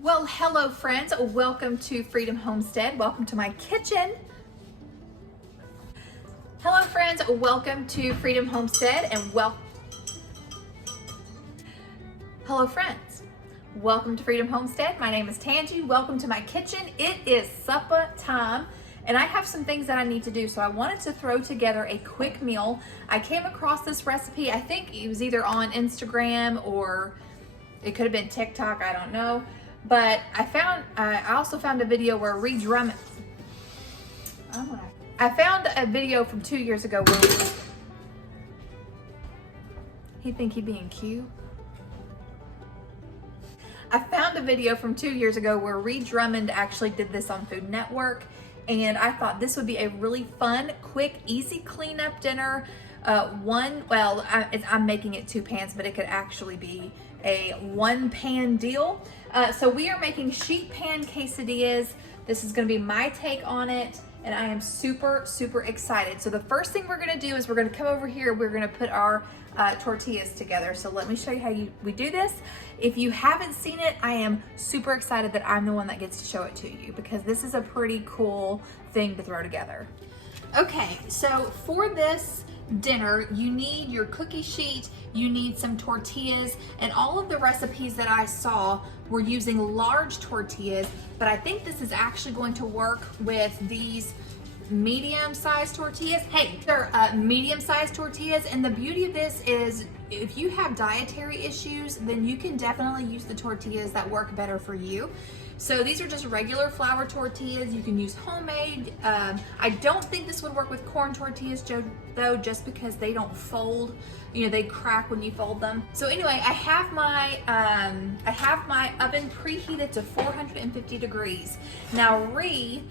Well, hello friends, welcome to Freedom Homestead. Welcome to my kitchen. Hello friends, welcome to Freedom Homestead and Hello friends, welcome to Freedom Homestead. My name is Tangi. Welcome to my kitchen. It is supper time and I have some things that I need to do. So I wanted to throw together a quick meal. I came across this recipe. I think it was either on Instagram or it could have been TikTok, I don't know. But I also found a video where Ree Drummond, I found a video from 2 years ago where he think he being cute. I found a video from 2 years ago where Ree Drummond actually did this on Food Network, and I thought this would be a really fun, quick, easy cleanup dinner. I'm making it 2 pans, but it could actually be a 1-pan deal. So we are making sheet pan quesadillas. This is gonna be my take on it, and I am super, super excited. So the first thing we're gonna do is we're gonna come over here, we're gonna put our tortillas together. So let me show you how we do this. If you haven't seen it, I am super excited that I'm the one that gets to show it to you because this is a pretty cool thing to throw together. Okay, so for this dinner, you need your cookie sheet, you need some tortillas, and all of the recipes that I saw were using large tortillas, but I think this is actually going to work with these medium-sized tortillas. Hey, they're medium-sized tortillas, and the beauty of this is if you have dietary issues, then you can definitely use the tortillas that work better for you. So these are just regular flour tortillas. You can use homemade. I don't think this would work with corn tortillas though, just because they don't fold. You know, they crack when you fold them. So anyway, I have my oven preheated to 450 degrees. Now Ree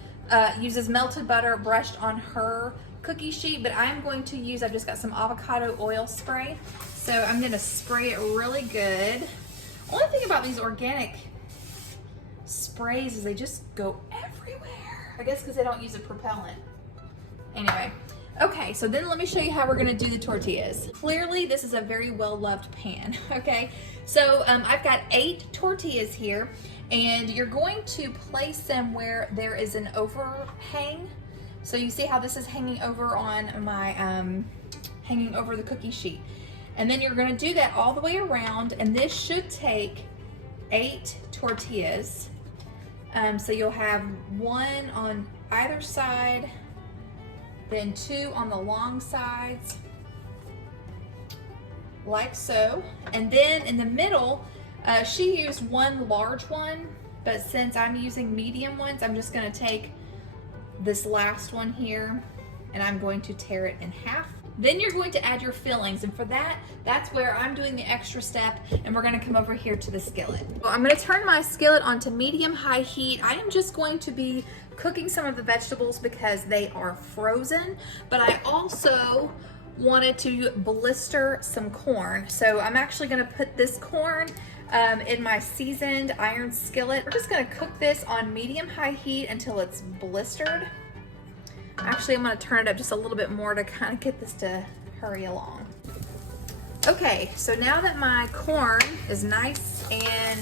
uses melted butter brushed on her cookie sheet, but I'm going to use, I've just got some avocado oil spray. So I'm gonna spray it really good. Only thing about these organic sprays is they just go everywhere. I guess because they don't use a propellant. Anyway, okay, so then let me show you how we're gonna do the tortillas. Clearly, this is a very well-loved pan, okay? So I've got 8 tortillas here, and you're going to place them where there is an overhang. So you see how this is hanging over on my, hanging over the cookie sheet. And then you're gonna do that all the way around, and this should take 8 tortillas. So you'll have 1 on either side, then 2 on the long sides, like so. And then in the middle, she used 1 large one, but since I'm using medium ones, I'm just gonna take this last one here and I'm going to tear it in half. Then you're going to add your fillings, and for that's where I'm doing the extra step, and we're gonna come over here to the skillet. Well, I'm gonna turn my skillet onto medium-high heat. I am just going to be cooking some of the vegetables because they are frozen, but I also wanted to blister some corn. So I'm actually gonna put this corn in my seasoned iron skillet. We're just gonna cook this on medium-high heat until it's blistered. Actually, I'm gonna turn it up just a little bit more to kind of get this to hurry along. Okay, so now that my corn is nice and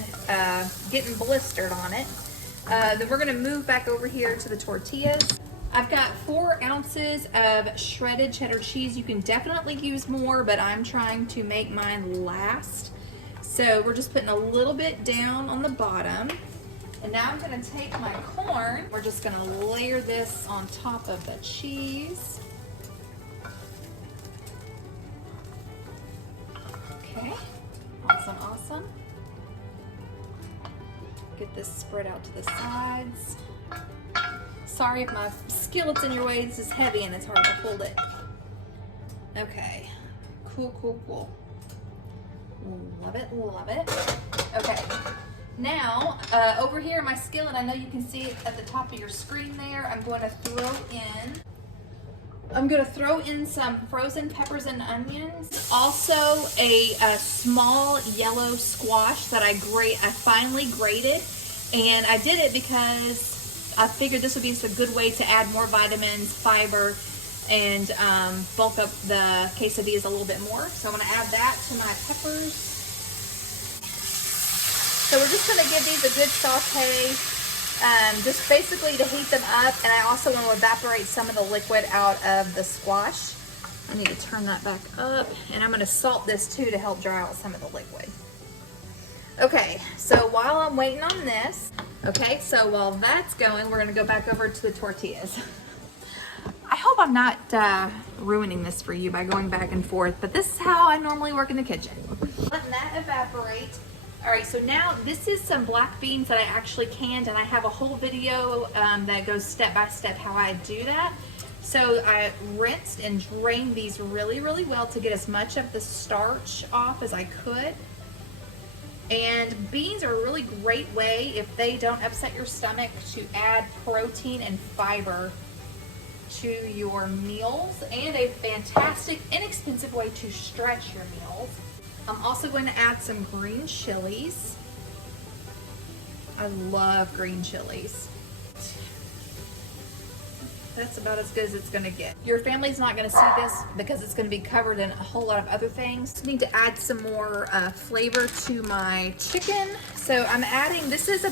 getting blistered on it, then we're gonna move back over here to the tortillas. I've got 4 ounces of shredded cheddar cheese. You can definitely use more, but I'm trying to make mine last. So we're just putting a little bit down on the bottom. And now I'm gonna take my corn. We're just gonna layer this on top of the cheese. Okay, awesome, awesome. Get this spread out to the sides. Sorry if my skillet's in your way. This is heavy and it's hard to hold it. Okay, cool, cool, cool. Love it, love it. Okay. Now, over here in my skillet, I know you can see it at the top of your screen there. I'm going to throw in some frozen peppers and onions. Also, a small yellow squash that I finely grated, and I did it because I figured this would be just a good way to add more vitamins, fiber, and bulk up the quesadillas a little bit more. So I'm going to add that to my peppers. so we're just gonna give these a good saute, just basically to heat them up. And I also want to evaporate some of the liquid out of the squash. I need to turn that back up, and I'm gonna salt this too to help dry out some of the liquid. Okay, so while I'm waiting on this, okay, so while that's going, we're gonna go back over to the tortillas. I hope I'm not ruining this for you by going back and forth, but this is how I normally work in the kitchen. Letting that evaporate. All right, so now this is some black beans that I actually canned, and I have a whole video that goes step by step how I do that. So I rinsed and drained these really, really well to get as much of the starch off as I could. And beans are a really great way, if they don't upset your stomach, to add protein and fiber to your meals, and a fantastic, inexpensive way to stretch your meals. I'm also going to add some green chilies. I love green chilies. That's about as good as it's gonna get. Your family's not gonna see this because it's gonna be covered in a whole lot of other things. I need to add some more flavor to my chicken. So I'm adding, this is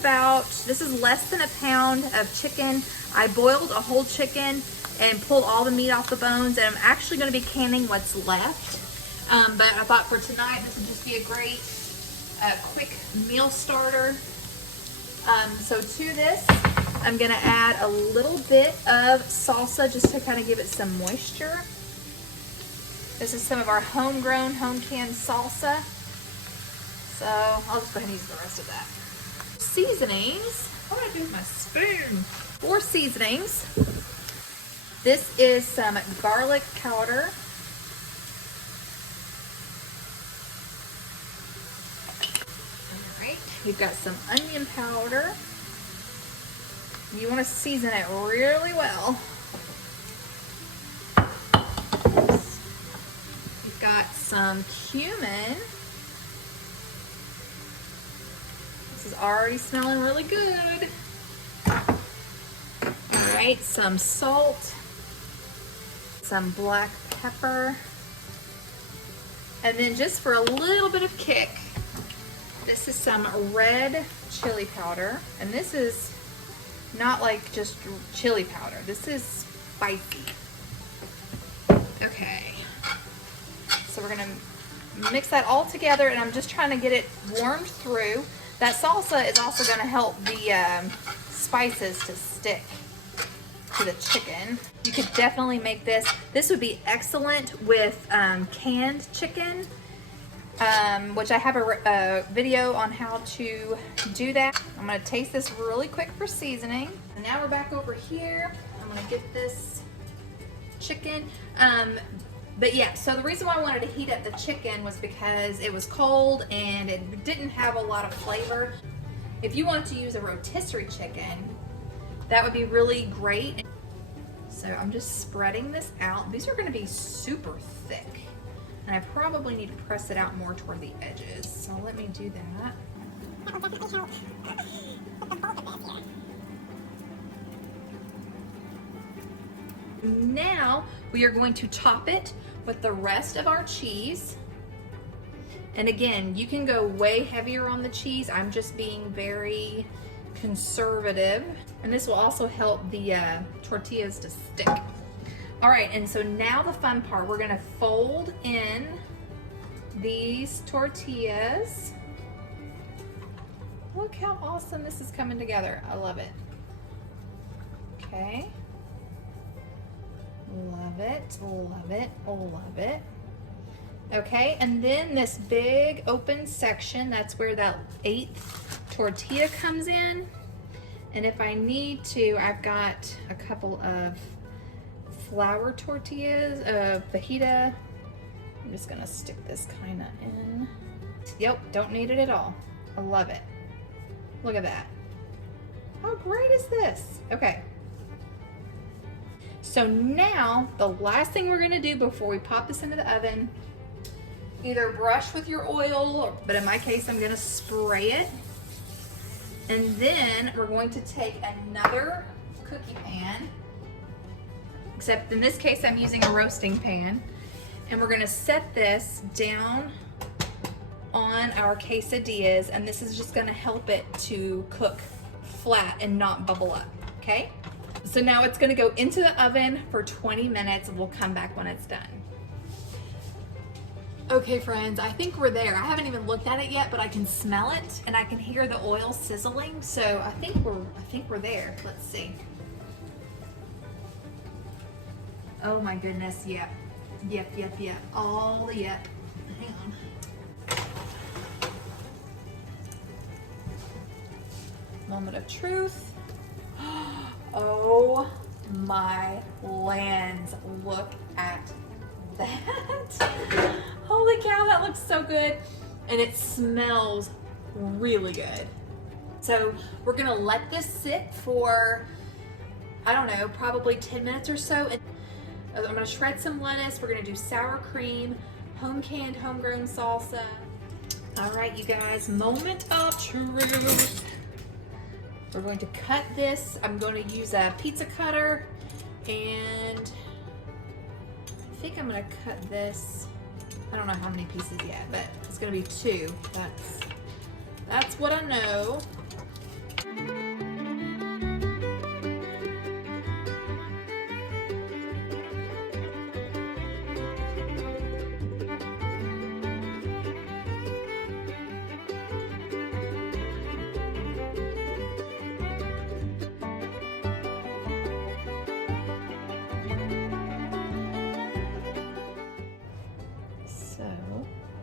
less than a pound of chicken. I boiled a whole chicken and pulled all the meat off the bones, and I'm actually gonna be canning what's left. But I thought for tonight, this would just be a great quick meal starter. So to this, I'm gonna add a little bit of salsa just to kind of give it some moisture. This is some of our homegrown, home-canned salsa. So I'll just go ahead and use the rest of that. Seasonings, what do I do with my spoon? For seasonings, this is some garlic powder. All right, we've got some onion powder. You want to season it really well. We've got some cumin. This is already smelling really good. All right, some salt, some black pepper, and then just for a little bit of kick, this is some red chili powder, and this is not like just chili powder. This is spicy. Okay. So we're gonna mix that all together, and I'm just trying to get it warmed through. That salsa is also gonna help the spices to stick to the chicken. You could definitely make this. This would be excellent with canned chicken, which I have a video on how to do that. I'm gonna taste this really quick for seasoning. And now we're back over here. I'm gonna get this chicken. But yeah, so the reason why I wanted to heat up the chicken was because it was cold and it didn't have a lot of flavor. If you wanted to use a rotisserie chicken, that would be really great. So I'm just spreading this out. These are gonna be super thick, and I probably need to press it out more toward the edges. So let me do that. That will definitely help with the bulk of this here. Now we are going to top it with the rest of our cheese. And again, you can go way heavier on the cheese. I'm just being very conservative. And this will also help the tortillas to stick. All right, and so now the fun part, we're gonna fold in these tortillas. Look how awesome this is coming together. I love it. Okay. Love it, love it, love it. Okay, and then this big open section, that's where that 8th tortilla comes in. And if I need to, I've got a couple of flour tortillas, fajita. I'm just gonna stick this kind of in. Yep, don't need it at all. I love it. Look at that. How great is this? Okay. So now, the last thing we're gonna do before we pop this into the oven, either brush with your oil, but in my case, I'm gonna spray it. And then we're going to take another cookie pan, except in this case, I'm using a roasting pan. And we're gonna set this down on our quesadillas, and this is just gonna help it to cook flat and not bubble up, okay? So now it's gonna go into the oven for 20 minutes and we'll come back when it's done. Okay friends, I think we're there. I haven't even looked at it yet, but I can smell it and I can hear the oil sizzling. So I think we're there. Let's see. Oh my goodness, yep. Yep. All the yep. Hang on. Moment of truth. Oh my lands, look at that. Holy cow, that looks so good. And it smells really good. So we're gonna let this sit for, I don't know, probably 10 minutes or so. And I'm gonna shred some lettuce. We're gonna do sour cream, home-canned, homegrown salsa. All right, you guys, moment of truth. We're going to cut this. I'm going to use a pizza cutter, and I think I'm going to cut this. I don't know how many pieces yet, but it's going to be 2. That's what I know.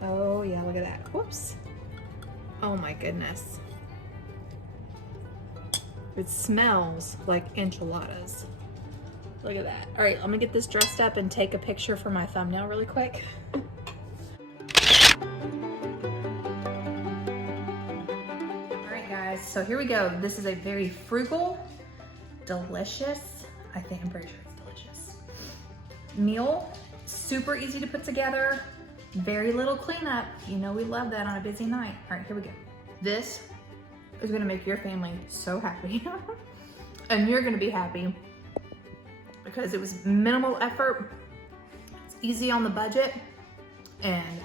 Oh yeah, look at that. Whoops. Oh my goodness. It smells like enchiladas. Look at that. All right, let me get this dressed up and take a picture for my thumbnail really quick. All right guys, so here we go. This is a very frugal, delicious, I'm pretty sure it's delicious, meal. Super easy to put together. Very little cleanup. You know we love that on a busy night. All right, here we go. This is gonna make your family so happy. And you're gonna be happy because it was minimal effort, it's easy on the budget, and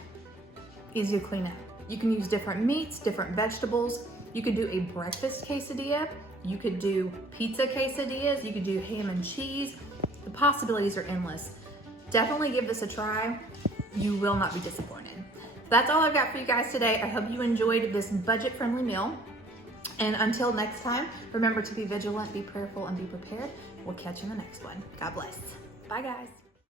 easy to clean up. You can use different meats, different vegetables. You could do a breakfast quesadilla. You could do pizza quesadillas. You could do ham and cheese. The possibilities are endless. Definitely give this a try. You will not be disappointed. That's all I've got for you guys today. I hope you enjoyed this budget-friendly meal. And until next time, remember to be vigilant, be prayerful, and be prepared. We'll catch you in the next one. God bless. Bye, guys.